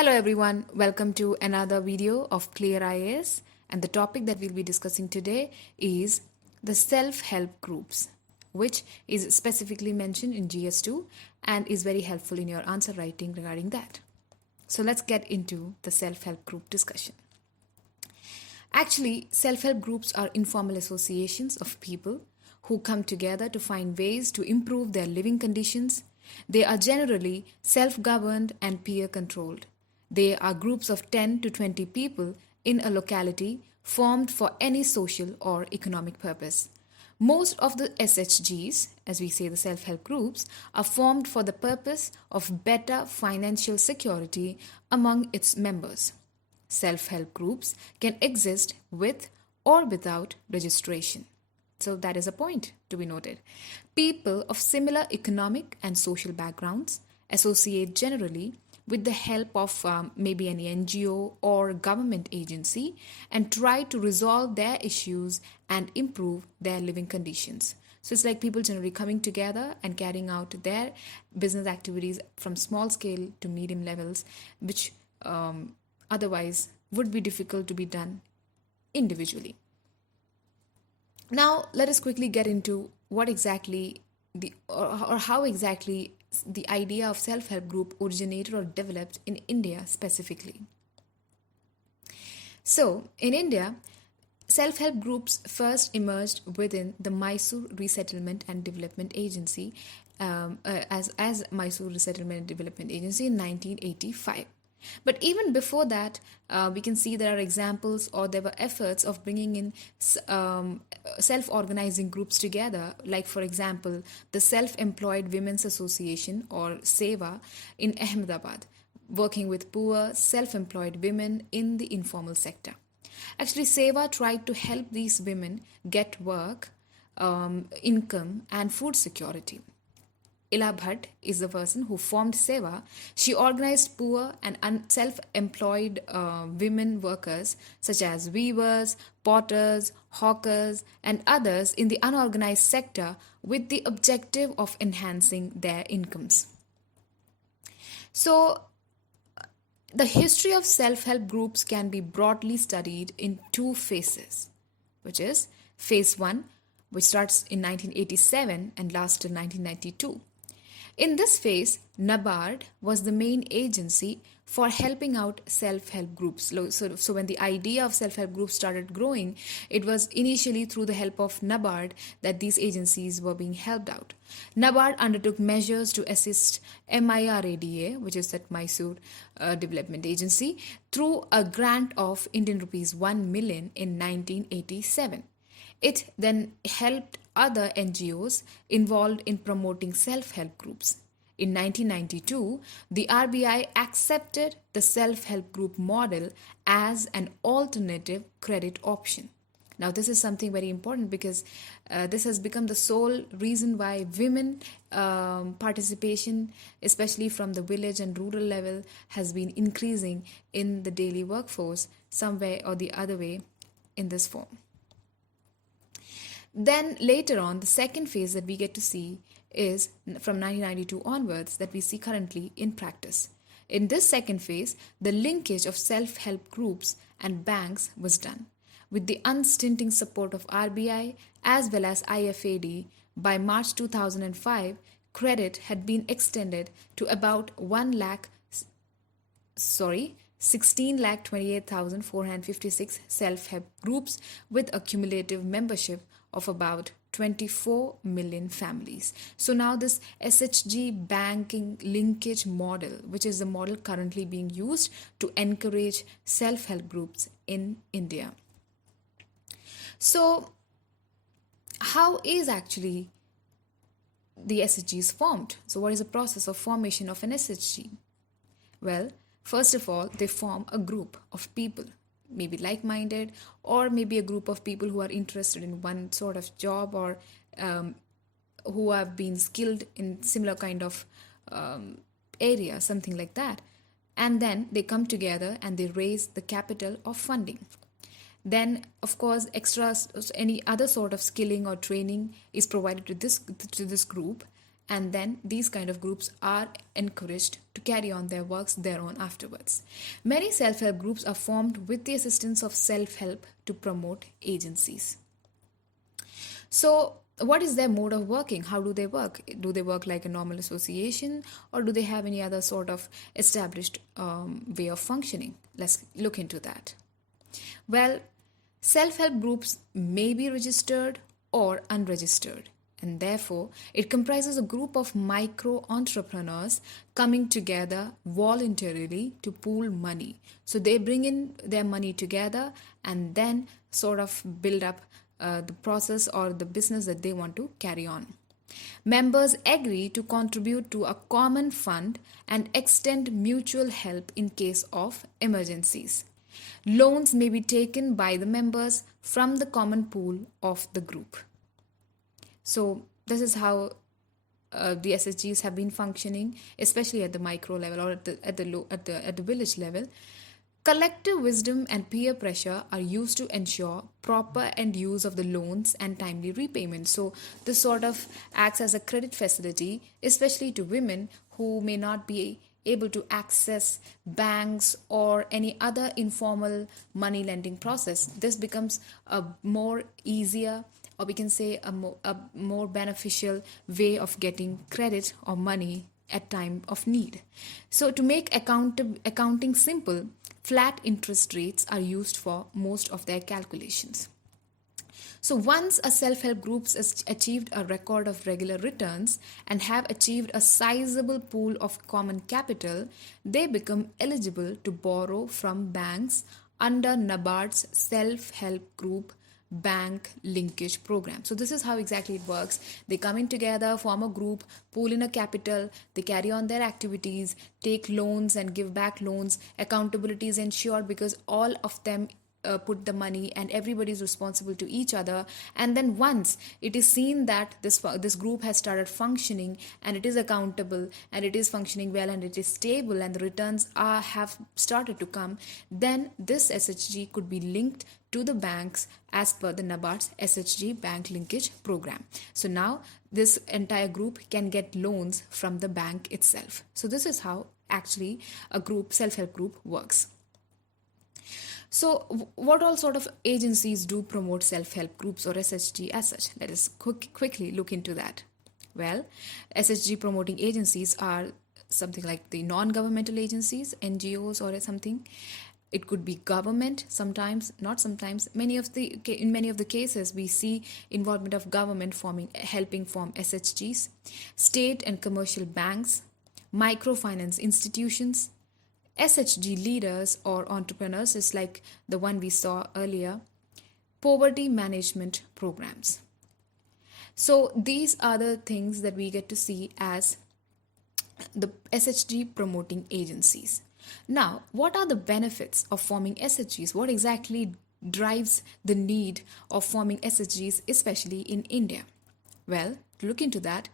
Hello everyone, welcome to another video of ClearIAS, and the topic that we'll be discussing today is the self-help groups, which is specifically mentioned in GS2 and is very helpful in your answer writing regarding that. So let's get into the self-help group discussion. Actually, self-help groups are informal associations of people who come together to find ways to improve their living conditions. They are generally self-governed and peer-controlled. They are groups of 10 to 20 people in a locality formed for any social or economic purpose. Most of the SHGs, as we say the self-help groups, are formed for the purpose of better financial security among its members. Self-help groups can exist with or without registration. So that is a point to be noted. People of similar economic and social backgrounds associate generally with the help of maybe any NGO or government agency and try to resolve their issues and improve their living conditions. So it's like people generally coming together and carrying out their business activities from small scale to medium levels, which otherwise would be difficult to be done individually. Now, let us quickly get into what exactly or how exactly the idea of self-help group originated or developed in India specifically. So, in India, self-help groups first emerged within the Mysore Resettlement and Development Agency as Mysore Resettlement and Development Agency in 1985. But even before that, we can see there are examples or there were efforts of bringing in self-organizing groups together, like for example, the Self-Employed Women's Association or SEVA in Ahmedabad, working with poor self-employed women in the informal sector. Actually, SEVA tried to help these women get work, income and food security. Ila Bhatt is the person who formed SEVA. She organized poor and self-employed women workers such as weavers, potters, hawkers, and others in the unorganized sector with the objective of enhancing their incomes. So, the history of self-help groups can be broadly studied in two phases, which is phase 1, which starts in 1987 and lasts till 1992. In this phase, NABARD was the main agency for helping out self-help groups. So when the idea of self-help groups started growing, it was initially through the help of NABARD that these agencies were being helped out. NABARD undertook measures to assist MIRADA, which is that Mysore Development Agency, through a grant of Indian rupees 1 million in 1987. It then helped other NGOs involved in promoting self-help groups. In 1992, the RBI accepted the self-help group model as an alternative credit option. Now, this is something very important because this has become the sole reason why women participation, especially from the village and rural level, has been increasing in the daily workforce some way or the other way in this form. Then later on, the second phase that we get to see is from 1992 onwards that we see currently in practice. In this second phase, the linkage of self-help groups and banks was done. With the unstinting support of RBI as well as IFAD, by March 2005, credit had been extended to about 16,28,456 self-help groups with a cumulative membership of about 24 million families. So now this SHG banking linkage model, which is the model currently being used to encourage self-help groups in India. So how is actually the SHGs formed? So what is the process of formation of an SHG? Well, first of all, they form a group of people, maybe like-minded, or maybe a group of people who are interested in one sort of job or who have been skilled in similar kind of area, something like that. And then they come together and they raise the capital of funding. Then, of course, extra any other sort of skilling or training is provided to this group, and then these kind of groups are encouraged to carry on their works their own afterwards. Many self-help groups are formed with the assistance of self-help to promote agencies. So, what is their mode of working? How do they work? Do they work like a normal association, or do they have any other sort of established way of functioning? Let's look into that. Well, self-help groups may be registered or unregistered, and therefore it comprises a group of micro entrepreneurs coming together voluntarily to pool money. So they bring in their money together and then sort of build up the process or the business that they want to carry on. Members agree to contribute to a common fund and extend mutual help in case of emergencies. Loans may be taken by the members from the common pool of the group. So this is how the SHGs have been functioning, especially at the micro level or at the village level. Collective wisdom and peer pressure are used to ensure proper end use of the loans and timely repayment. So this sort of acts as a credit facility, especially to women who may not be able to access banks or any other informal money lending process. This becomes a more easier, or we can say a more beneficial way of getting credit or money at time of need. So to make accounting simple, flat interest rates are used for most of their calculations. So once a self-help group has achieved a record of regular returns and have achieved a sizable pool of common capital, they become eligible to borrow from banks under NABARD's self-help group bank linkage program. So this is how exactly it works. They come in together, form a group, pool in a capital, they carry on their activities, take loans and give back loans. Accountability is ensured because all of them put the money and everybody is responsible to each other. And then once it is seen that this group has started functioning and it is accountable and it is functioning well and it is stable and the returns have started to come, then this SHG could be linked to the banks as per the NABARD's SHG bank linkage program. So now this entire group can get loans from the bank itself. So this is how actually a group, self-help group, works. So what all sort of agencies do promote self-help groups or SHG as such? Let us quickly look into that. Well, SHG promoting agencies are something like the non-governmental agencies, NGOs or something. It could be government sometimes, not sometimes. In many of the cases, we see involvement of government helping form SHGs, state and commercial banks, microfinance institutions, SHG leaders or entrepreneurs is like the one we saw earlier, poverty management programs. So these are the things that we get to see as the SHG promoting agencies. Now, what are the benefits of forming SHGs? What exactly drives the need of forming SHGs, especially in India? Well, to look into that,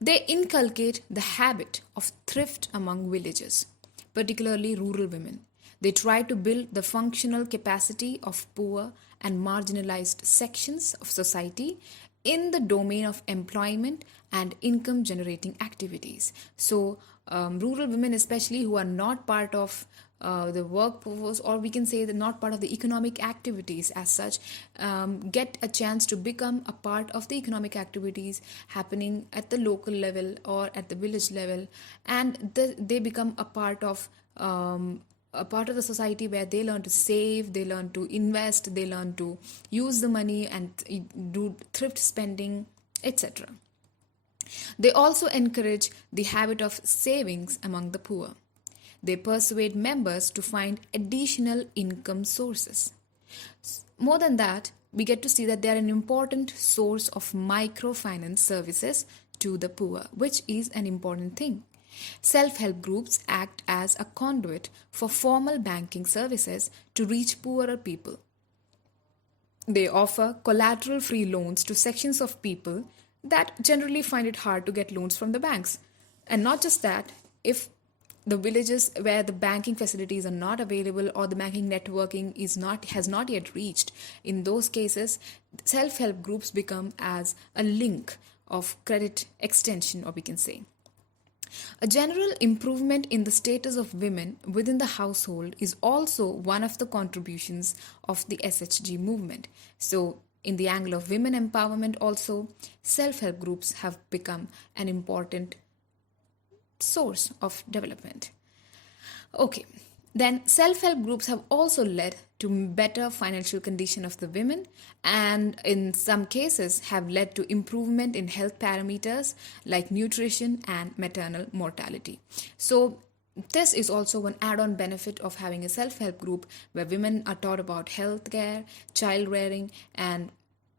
they inculcate the habit of thrift among villagers, particularly rural women. They try to build the functional capacity of poor and marginalized sections of society in the domain of employment and income generating activities. So rural women especially, who are not part of the workforce, or we can say that not part of the economic activities as such, get a chance to become a part of the economic activities happening at the local level or at the village level, and they become a part of the society where they learn to save, they learn to invest, they learn to use the money and do thrift spending, etc. They also encourage the habit of savings among the poor. They persuade members to find additional income sources. More than that, we get to see that they are an important source of microfinance services to the poor, which is an important thing. Self-help groups act as a conduit for formal banking services to reach poorer people. They offer collateral-free loans to sections of people that generally find it hard to get loans from the banks. And not just that, if the villages where the banking facilities are not available or the banking networking has not yet reached, in those cases, self-help groups become as a link of credit extension, or we can say. A general improvement in the status of women within the household is also one of the contributions of the SHG movement. So, in the angle of women empowerment, also, self help groups have become an important source of development. Okay, then self-help groups have also led to better financial condition of the women, and in some cases have led to improvement in health parameters like nutrition and maternal mortality. So this is also one add-on benefit of having a self-help group where women are taught about healthcare, child rearing, and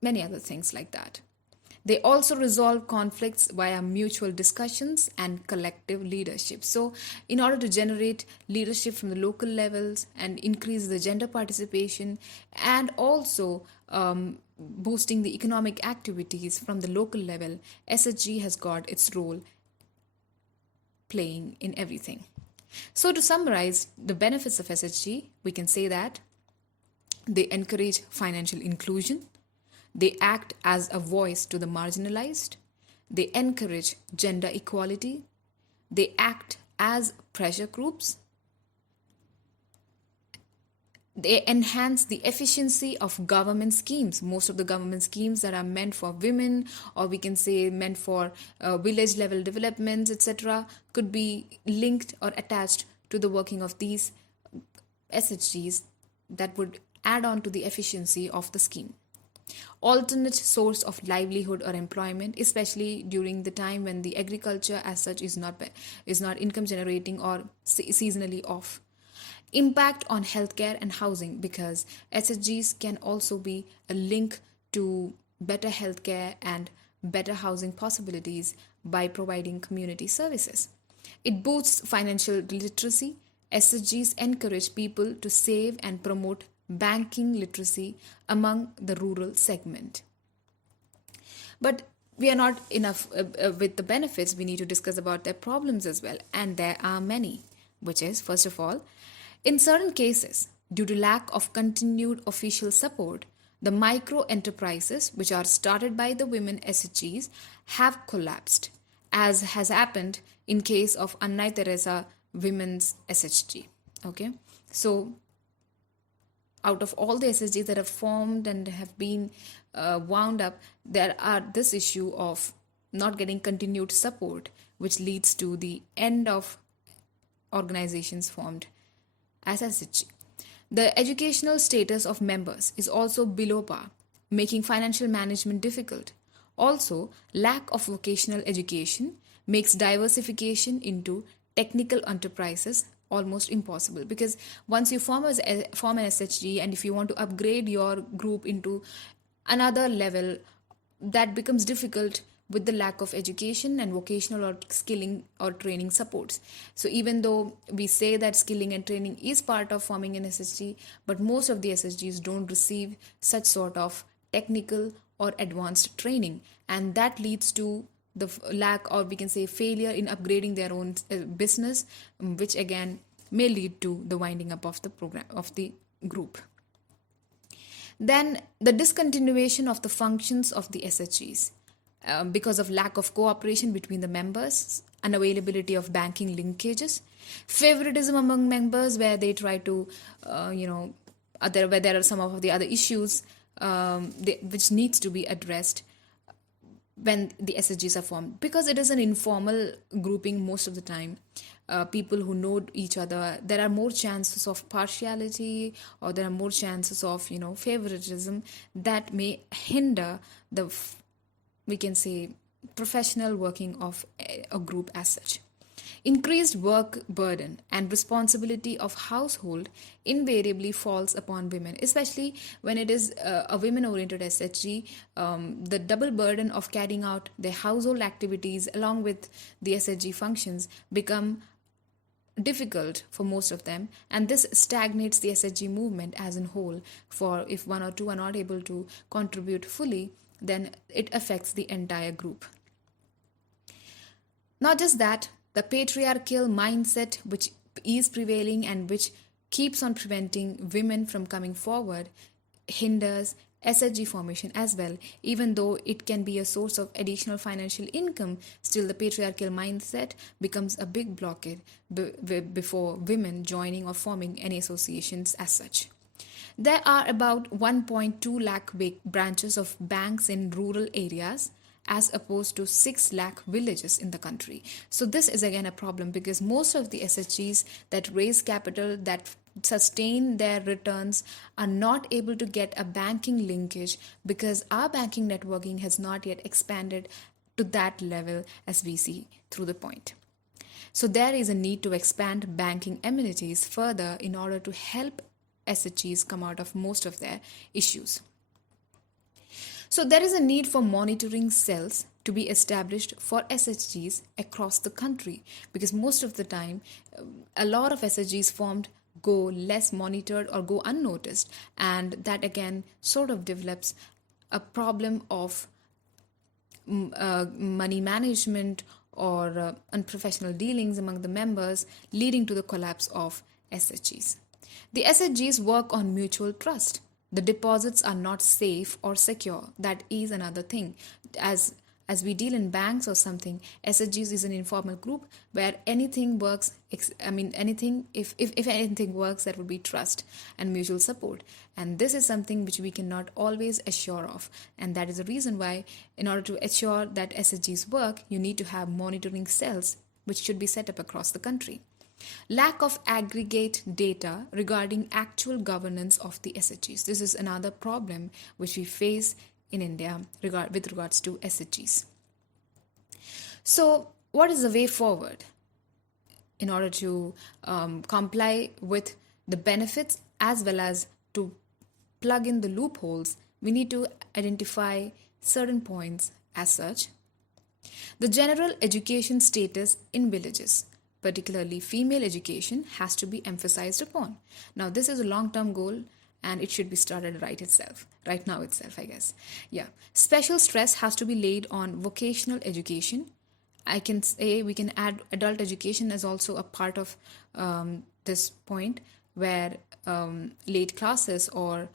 many other things like that. They also resolve conflicts via mutual discussions and collective leadership. So, in order to generate leadership from the local levels and increase the gender participation, and also boosting the economic activities from the local level, SHG has got its role playing in everything. So, to summarize the benefits of SHG, we can say that they encourage financial inclusion. They act as a voice to the marginalized. They encourage gender equality. They act as pressure groups. They enhance the efficiency of government schemes. Most of the government schemes that are meant for women, or we can say meant for village level developments, etc., could be linked or attached to the working of these SHGs that would add on to the efficiency of the scheme. Alternate source of livelihood or employment, especially during the time when the agriculture as such is not income generating or seasonally off. Impact on healthcare and housing, because SHGs can also be a link to better healthcare and better housing possibilities by providing community services. It boosts financial literacy. SHGs encourage people to save and promote banking literacy among the rural segment. But we are not enough with the benefits. We need to discuss about their problems as well, and there are many, which is, first of all, in certain cases, due to lack of continued official support, the micro enterprises which are started by the women SHGs have collapsed, as has happened in case of Anna Teresa Women's SHG. Okay, so out of all the SHGs that have formed and have been wound up, there are this issue of not getting continued support, which leads to the end of organizations formed as SHG. The educational status of members is also below par, making financial management difficult. Also, lack of vocational education makes diversification into technical enterprises almost impossible, because once you form an SHG, and if you want to upgrade your group into another level, that becomes difficult with the lack of education and vocational or skilling or training supports. So even though we say that skilling and training is part of forming an SHG, but most of the SHGs don't receive such sort of technical or advanced training, and that leads to the lack, or we can say failure, in upgrading their own business, which again may lead to the winding up of the program of the group. Then the discontinuation of the functions of the SHGs because of lack of cooperation between the members, unavailability of banking linkages, favoritism among members where they try to, where there are some of the other issues which needs to be addressed when the SHGs are formed, because it is an informal grouping most of the time. People who know each other, there are more chances of partiality, or there are more chances of favoritism that may hinder the we can say professional working of a group as such. Increased work burden and responsibility of household invariably falls upon women, especially when it is a women-oriented SHG. The double burden of carrying out their household activities along with the SHG functions become difficult for most of them, and this stagnates the SHG movement as a whole. For if one or two are not able to contribute fully, then it affects the entire group. Not just that, the patriarchal mindset which is prevailing and which keeps on preventing women from coming forward hinders SHG formation as well. Even though it can be a source of additional financial income, still the patriarchal mindset becomes a big blockade before women joining or forming any associations as such. There are about 1.2 lakh branches of banks in rural areas as opposed to 6 lakh villages in the country. So this is again a problem because most of the SHGs that raise capital, that sustain their returns, are not able to get a banking linkage because our banking networking has not yet expanded to that level as we see through the point. So there is a need to expand banking amenities further in order to help SHGs come out of most of their issues. So there is a need for monitoring cells to be established for SHGs across the country because most of the time a lot of SHGs formed go less monitored or go unnoticed, and that again sort of develops a problem of money management or unprofessional dealings among the members, leading to the collapse of SHGs. The SHGs work on mutual trust. The deposits are not safe or secure. That is another thing. As we deal in banks or something, SHGs is an informal group where anything works. If anything works, that would be trust and mutual support. And this is something which we cannot always assure of. And that is the reason why, in order to assure that SHGs work, you need to have monitoring cells which should be set up across the country. Lack of aggregate data regarding actual governance of the SHGs. This is another problem which we face in India with regards to SHGs. So, what is the way forward in order to comply with the benefits as well as to plug in the loopholes? We need to identify certain points as such. The general education status in villages, particularly female education, has to be emphasized upon. Now, this is a long-term goal and it should be started right now itself, I guess. Yeah. Special stress has to be laid on vocational education. I can say we can add adult education as also a part of this point, where late classes or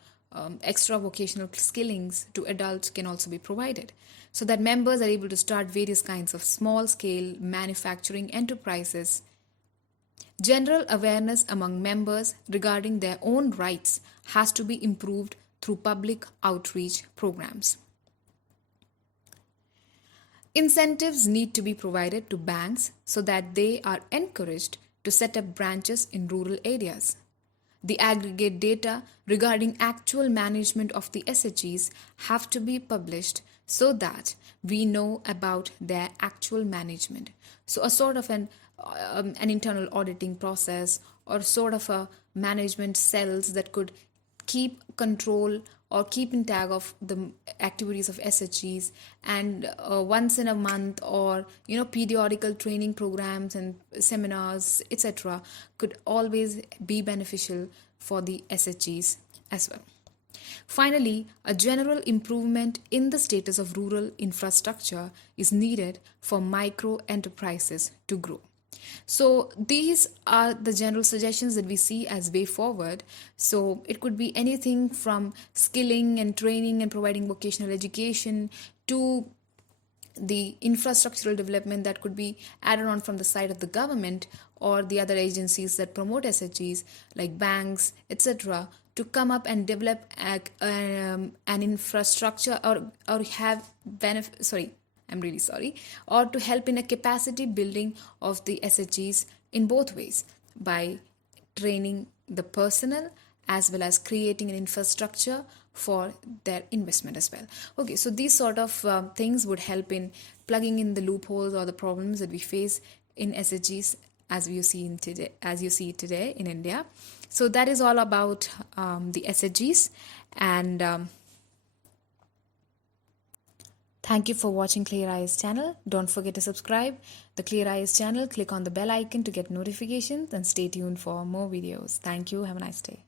extra vocational skillings to adults can also be provided, so that members are able to start various kinds of small-scale manufacturing enterprises. General awareness among members regarding their own rights has to be improved through public outreach programs. Incentives need to be provided to banks so that they are encouraged to set up branches in rural areas. The aggregate data regarding actual management of the SHGs have to be published so that we know about their actual management. So a sort of an internal auditing process or sort of a management cells that could keep control or keep in tag of the activities of SHGs, and once in a month or periodical training programs and seminars, etc., could always be beneficial for the SHGs as well. Finally, a general improvement in the status of rural infrastructure is needed for micro enterprises to grow. So these are the general suggestions that we see as way forward. So it could be anything from skilling and training and providing vocational education to the infrastructural development that could be added on from the side of the government or the other agencies that promote SHGs like banks, etc., to come up and develop an infrastructure or have or to help in a capacity building of the SHGs in both ways, by training the personnel as well as creating an infrastructure for their investment as well. Okay, so these sort of things would help in plugging in the loopholes or the problems that we face in SHGs as you see today in India. So that is all about the SHGs, and thank you for watching ClearIAS channel. Don't forget to subscribe the ClearIAS channel. Click on the bell icon to get notifications and stay tuned for more videos. Thank you. Have a nice day.